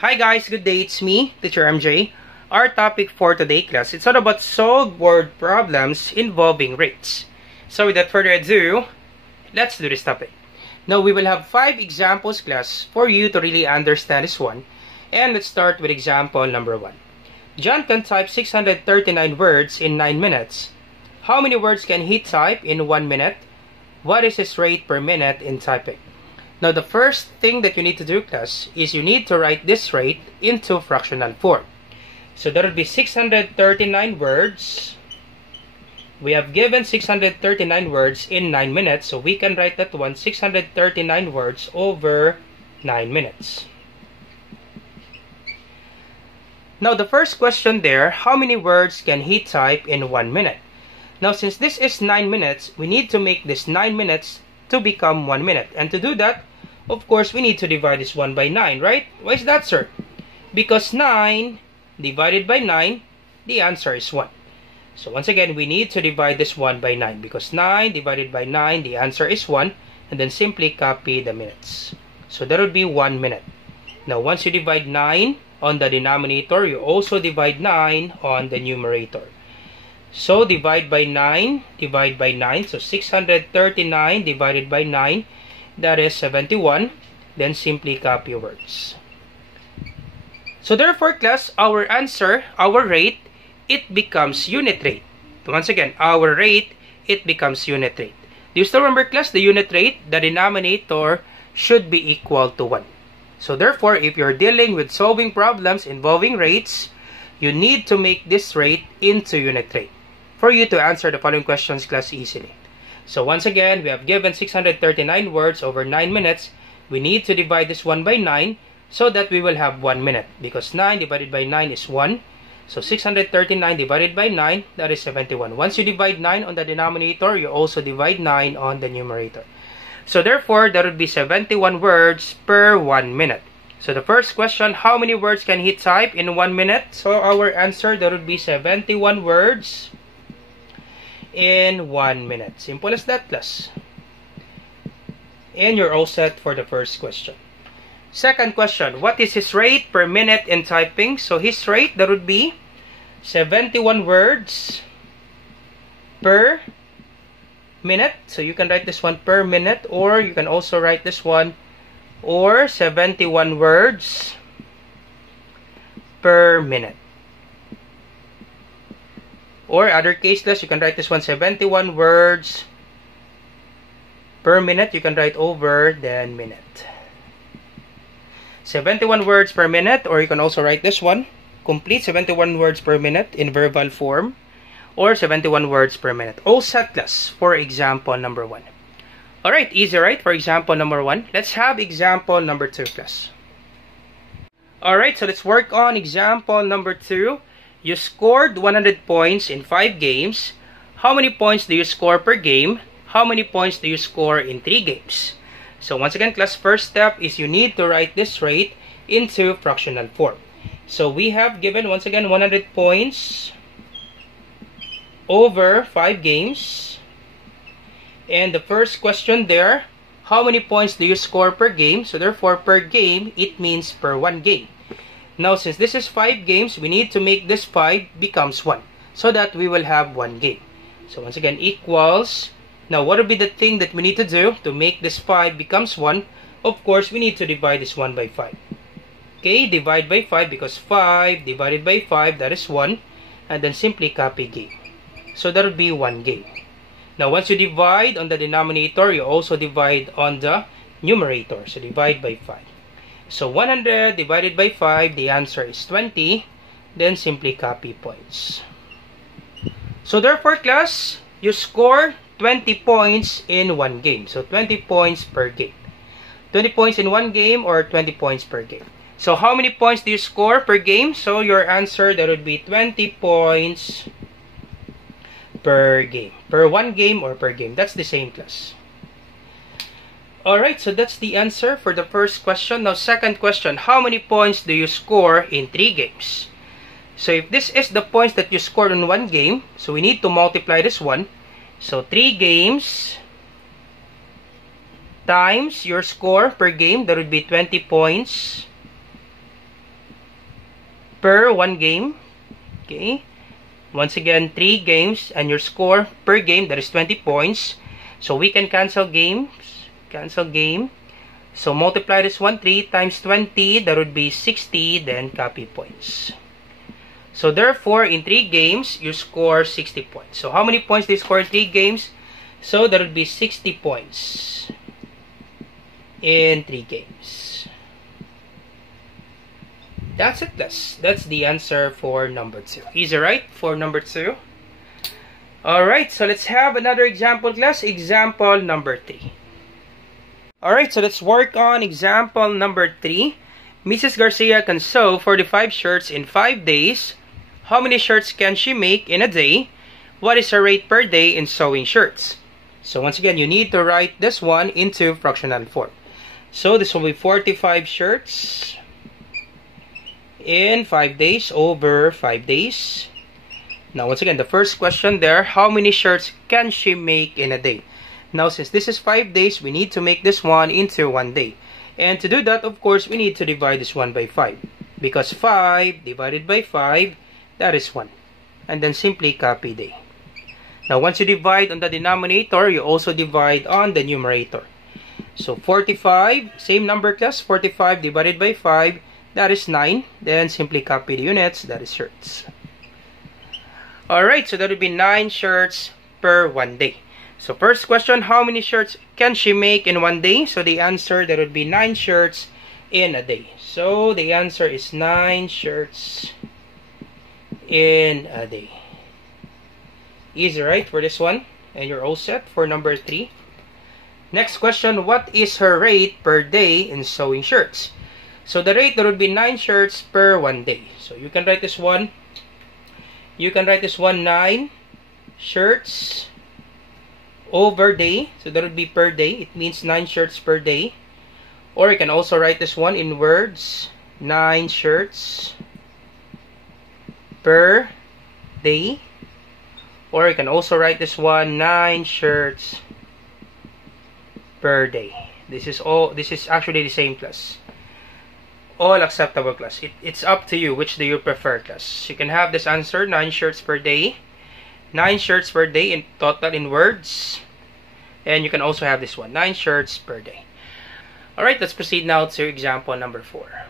Hi guys, good day. It's me, Teacher MJ. Our topic for today class, it's all about solve word problems involving rates. So without further ado, let's do this topic. Now we will have 5 examples class for you to really understand this one. And let's start with example number 1. John can type 639 words in 9 minutes. How many words can he type in 1 minute? What is his rate per minute in typing? Now, the first thing that you need to do, class, is you need to write this rate into fractional form. So that would be 639 words. We have given 639 words in 9 minutes. So we can write that one 639 words over 9 minutes. Now, the first question there, how many words can he type in 1 minute? Now, since this is 9 minutes, we need to make this 9 minutes to become 1 minute. And to do that, of course, we need to divide this 1 by 9, right? Why is that, sir? Because 9 divided by 9, the answer is 1. So once again, we need to divide this 1 by 9. Because 9 divided by 9, the answer is 1. And then simply copy the minutes. So that would be 1 minute. Now, once you divide 9 on the denominator, you also divide 9 on the numerator. So, divide by 9, divide by 9. So, 639 divided by 9, that is 71. Then, simply copy words. So, therefore, class, our answer, our rate, it becomes unit rate. Once again, our rate, it becomes unit rate. Do you still remember, class, the unit rate, the denominator should be equal to 1. So, therefore, if you're dealing with solving problems involving rates, you need to make this rate into unit rate for you to answer the following questions, class, easily. So once again, we have given 639 words over 9 minutes. We need to divide this 1 by 9 so that we will have 1 minute. Because 9 divided by 9 is 1. So 639 divided by 9, that is 71. Once you divide 9 on the denominator, you also divide 9 on the numerator. So therefore, that would be 71 words per 1 minute. So the first question, how many words can he type in 1 minute? So our answer, that would be 71 words in 1 minute. Simple as that, class. And you're all set for the first question. Second question, what is his rate per minute in typing? So his rate, that would be 71 words per minute. So you can write this one per minute, or you can also write this one or 71 words per minute. Or other cases, you can write this one 71 words per minute. You can write over the minute. 71 words per minute, or you can also write this one complete 71 words per minute in verbal form, or 71 words per minute. All set, class, for example number 1. Alright, easy, right? For example number 1, let's have example number 2, class. Alright, so let's work on example number 2. You scored 100 points in 5 games. How many points do you score per game? How many points do you score in 3 games? So once again, class, first step is you need to write this rate into fractional form. So we have given, once again, 100 points over 5 games. And the first question there, how many points do you score per game? So therefore, per game, it means per 1 game. Now, since this is 5 games, we need to make this 5 becomes 1, so that we will have 1 game. So once again, equals. Now, what will be the thing that we need to do to make this 5 becomes 1? Of course, we need to divide this 1 by 5. Okay, divide by 5, because 5 divided by 5, that is 1. And then simply copy game. So that would be 1 game. Now, once you divide on the denominator, you also divide on the numerator. So divide by 5. So 100 divided by 5, the answer is 20. Then simply copy points. So therefore, class, you score 20 points in 1 game. So 20 points per game. 20 points in 1 game, or 20 points per game. So how many points do you score per game? So your answer, that would be 20 points per game. Per 1 game or per game. That's the same, class. Alright, so that's the answer for the first question. Now, second question, how many points do you score in 3 games? So, if this is the points that you scored in 1 game, so we need to multiply this one. So, 3 games times your score per game, that would be 20 points per 1 game. Okay. Once again, 3 games and your score per game, that is 20 points. So we can cancel games. Cancel game. So multiply this one, 3 times 20, that would be 60, then copy points. So therefore, in 3 games, you score 60 points. So how many points do you score in 3 games? So that would be 60 points in 3 games. That's it, that's the answer for number 2. Easy, right? For number 2. Alright, so let's have another example, class. Example number 3. Alright, so let's work on example number 3. Mrs. Garcia can sew 45 shirts in 5 days. How many shirts can she make in a day? What is her rate per day in sewing shirts? So once again, you need to write this one into fractional form. So this will be 45 shirts in 5 days over 5 days. Now once again, the first question there, how many shirts can she make in a day? Now since this is 5 days, we need to make this one into 1 day. And to do that, of course, we need to divide this one by 5. Because 5 divided by 5, that is 1. And then simply copy day. Now once you divide on the denominator, you also divide on the numerator. So 45, same number, class, 45 divided by 5, that is 9. Then simply copy the units, that is shirts. Alright, so that would be 9 shirts per 1 day. So first question, how many shirts can she make in 1 day? So the answer, that would be 9 shirts in a day. So the answer is 9 shirts in a day. Easy, right, for this one? And you're all set for number 3. Next question, what is her rate per day in sewing shirts? So the rate, that would be 9 shirts per 1 day. So you can write this one. You can write this one 9 shirts over day. So that would be per day. It means 9 shirts per day. Or you can also write this one in words. 9 shirts per day. Or you can also write this one 9 shirts per day. This is actually the same, class. All acceptable, class. It's up to you. Which do you prefer, class? You can have this answer 9 shirts per day. 9 shirts per day in total in words. And you can also have this one 9 shirts per day. Alright, let's proceed now to example number 4.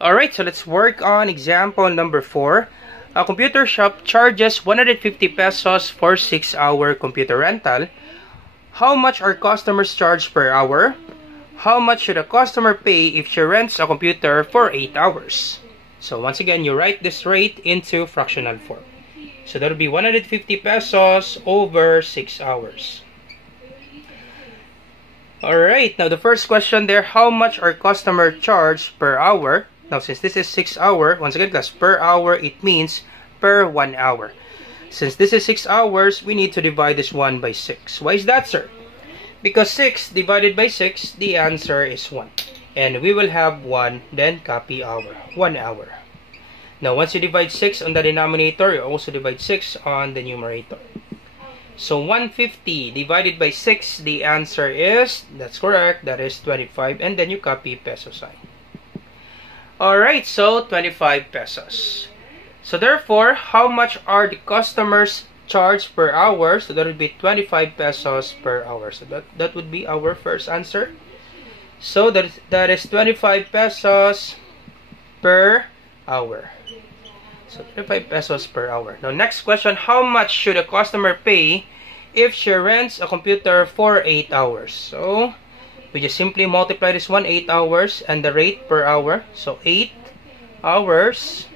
Alright, so let's work on example number 4. A computer shop charges 150 pesos for 6-hour computer rental. How much are customers charged per hour? How much should a customer pay if she rents a computer for 8 hours? So once again, you write this rate into fractional form. So that would be 150 pesos over 6 hours. Alright, now the first question there, how much are customer charged per hour? Now since this is 6 hour, once again, class, per hour, it means per 1 hour. Since this is 6 hours, we need to divide this one by 6. Why is that, sir? Because 6 divided by 6, the answer is 1. And we will have 1, then copy hour, 1 hour. Now, once you divide 6 on the denominator, you also divide 6 on the numerator. So, 150 divided by 6, the answer is, that's correct, that is 25. And then you copy peso sign. Alright, so 25 pesos. So, therefore, how much are the customers charged per hour? So that would be 25 pesos per hour. So that would be our first answer. So that is 25 pesos per hour. So 25 pesos per hour. Now next question, how much should a customer pay if she rents a computer for 8 hours? So we just simply multiply this one, 8 hours, and the rate per hour. So 8 hours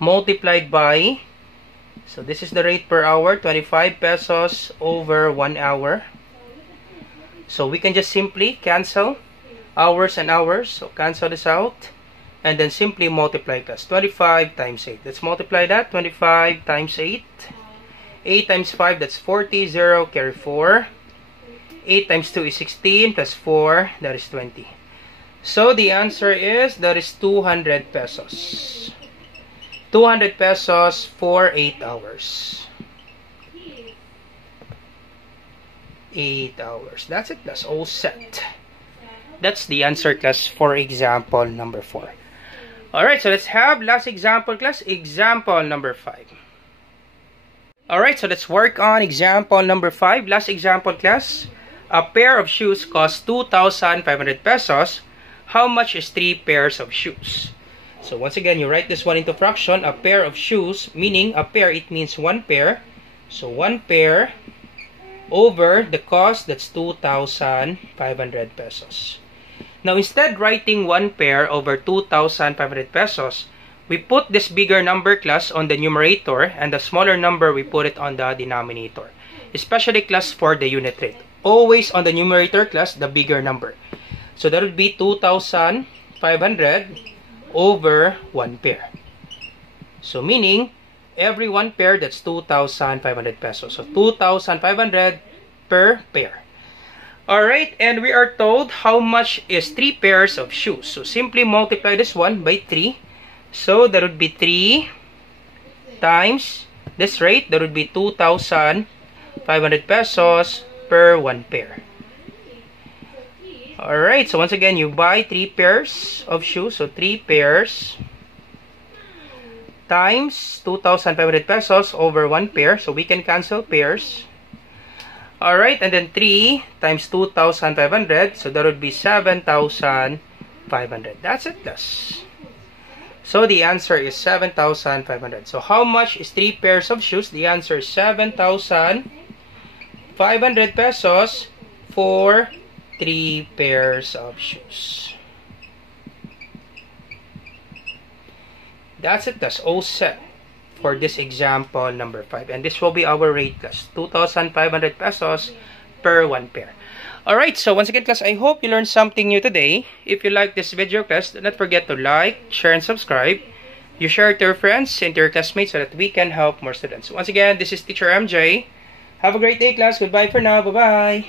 multiplied by, so this is the rate per hour, 25 pesos over 1 hour. So we can just simply cancel hours and hours. So cancel this out. And then simply multiply, plus 25 times 8. Let's multiply that. 25 times 8. 8 times 5, that's 40. 0, carry 4. 8 times 2 is 16. Plus 4, that is 20. So the answer is, that is 200 pesos. 200 pesos for 8 hours. 8 hours. That's it. That's all set. That's the answer, class, for example number 4. Alright, so let's have last example, class. Example number 5. Alright, so let's work on example number 5. Last example, class. A pair of shoes costs 2,500 pesos. How much is 3 pairs of shoes? So once again, you write this one into fraction. A pair of shoes, meaning a pair, it means 1 pair. So 1 pair over the cost, that's 2,500 pesos. Now instead writing 1 pair over 2,500 pesos, we put this bigger number, class, on the numerator, and the smaller number we put it on the denominator. Especially, class, for the unit rate. Always on the numerator, class, the bigger number. So that would be 2,500 over 1 pair. So meaning, every 1 pair, that's 2,500 pesos. So 2,500 per pair. Alright, and we are told how much is 3 pairs of shoes. So simply multiply this one by 3. So that would be 3 times this rate. That would be 2,500 pesos per 1 pair. Alright, so once again, you buy 3 pairs of shoes. So 3 pairs times 2,500 pesos over 1 pair. So we can cancel pairs. Alright, and then 3 times 2,500. So that would be 7,500. That's it, class. So the answer is 7,500. So how much is 3 pairs of shoes? The answer is 7,500 pesos for 3 pairs of shoes. That's it. That's all set for this example number 5. And this will be our rate, class. 2,500 pesos per 1 pair. Alright, so once again, class, I hope you learned something new today. If you like this video, class, do not forget to like, share, and subscribe. You share it to your friends and to your classmates so that we can help more students. Once again, this is Teacher MJ. Have a great day, class. Goodbye for now. Bye-bye.